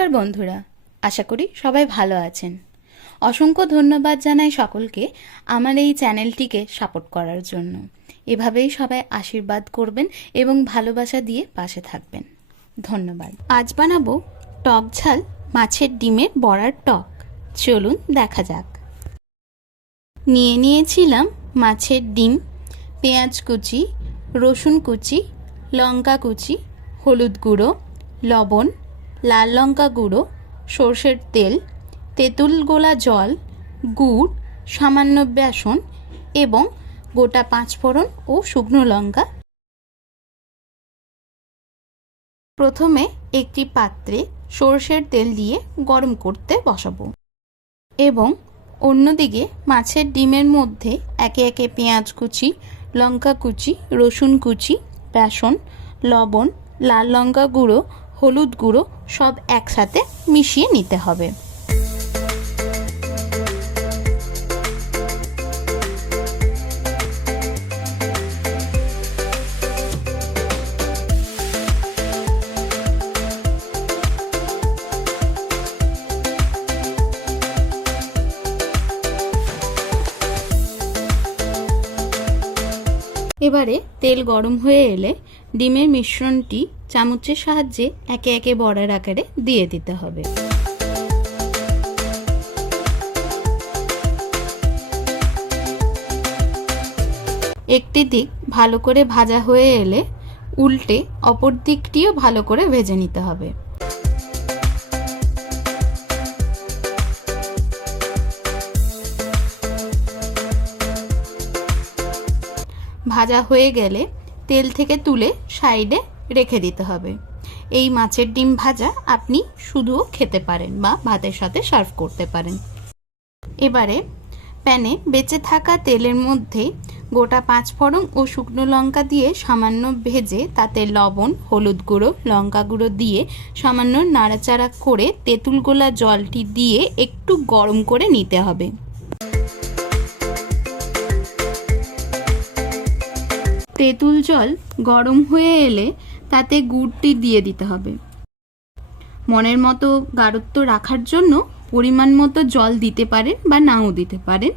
নমস্কার বন্ধুরা, আশা করি সবাই ভালো আছেন। অসংখ্য ধন্যবাদ জানাই সকলকে আমার এই চ্যানেলটিকে সাপোর্ট করার জন্য। এভাবেই সবাই আশীর্বাদ করবেন এবং ভালোবাসা দিয়ে পাশে থাকবেন। ধন্যবাদ। আজ বানাবো টক ঝাল মাছের ডিমের বড়ার টক। চলুন দেখা যাক। নিয়েছিলাম মাছের ডিম, পেঁয়াজ কুচি, রসুন কুচি, লঙ্কা কুচি, হলুদ গুঁড়ো, লবণ, লাল লঙ্কা গুঁড়ো, সর্ষের তেল, তেঁতুল গোলা জল, গুড়, সামান্য বেসন এবং গোটা 5 ফোড়ন ও শুকনো লঙ্কা। প্রথমে একটি পাত্রে সর্ষের তেল দিয়ে গরম করতে বসাবো এবং অন্যদিকে মাছের ডিমের মধ্যে একে একে পেঁয়াজ কুচি, লঙ্কা কুচি, রসুন কুচি, বেসন, লবণ, লাল লঙ্কা গুঁড়ো, হলুদ গুঁড়ো সব একসাথে মিশিয়ে নিতে হবে। এবারে তেল গরম হয়ে এলে ডিমের মিশ্রণটি চামচের সাহায্যে একে একে বড়ার আকারে দিয়ে দিতে হবে। একটি দিক ভালো করে ভাজা হয়ে এলে উল্টে অপর দিকটিও ভালো করে ভেজে নিতে হবে। ভাজা হয়ে গেলে তেল থেকে তুলে সাইডে রেখে দিতে হবে। এই মাছের ডিম ভাজা আপনি শুধুও খেতে পারেন বা ভাতের সাথে সার্ভ করতে পারেন। এবারে প্যানে বেঁচে থাকা তেলের মধ্যে গোটা 5 ফোড়ন ও শুকনো লঙ্কা দিয়ে সামান্য ভেজে তাতে লবণ, হলুদ গুঁড়ো, লঙ্কা গুঁড়ো দিয়ে সামান্য নাড়াচাড়া করে তেঁতুল গোলা জলটি দিয়ে একটু গরম করে নিতে হবে। তেঁতুল জল গরম হয়ে এলে তাতে গুড়টি দিয়ে দিতে হবে। মনের মতো গাঢ়ত্ব রাখার জন্য পরিমাণ মতো জল দিতে পারেন বা নাও দিতে পারেন।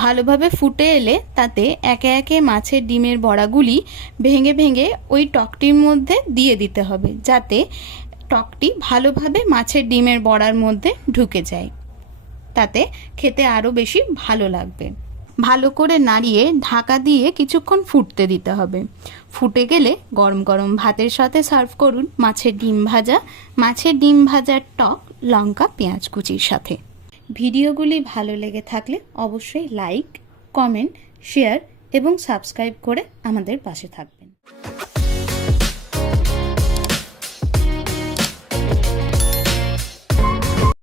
ভালোভাবে ফুটে এলে তাতে একে একে মাছের ডিমের বড়াগুলি ভেঙে ভেঙে ওই টকটির মধ্যে দিয়ে দিতে হবে, যাতে টকটি ভালোভাবে মাছের ডিমের বড়ার মধ্যে ঢুকে যায়। তাতে খেতে আরও বেশি ভালো লাগবে। ভালো করে নাড়িয়ে ঢাকা দিয়ে কিছুক্ষণ ফুটতে দিতে হবে। ফুটে গেলে গরম গরম ভাতের সাথে সার্ভ করুন মাছের ডিম ভাজার টক লঙ্কা পেঁয়াজ কুচির সাথে। ভিডিওগুলি ভালো লেগে থাকলে অবশ্যই লাইক, কমেন্ট, শেয়ার এবং সাবস্ক্রাইব করে আমাদের পাশে থাকবেন।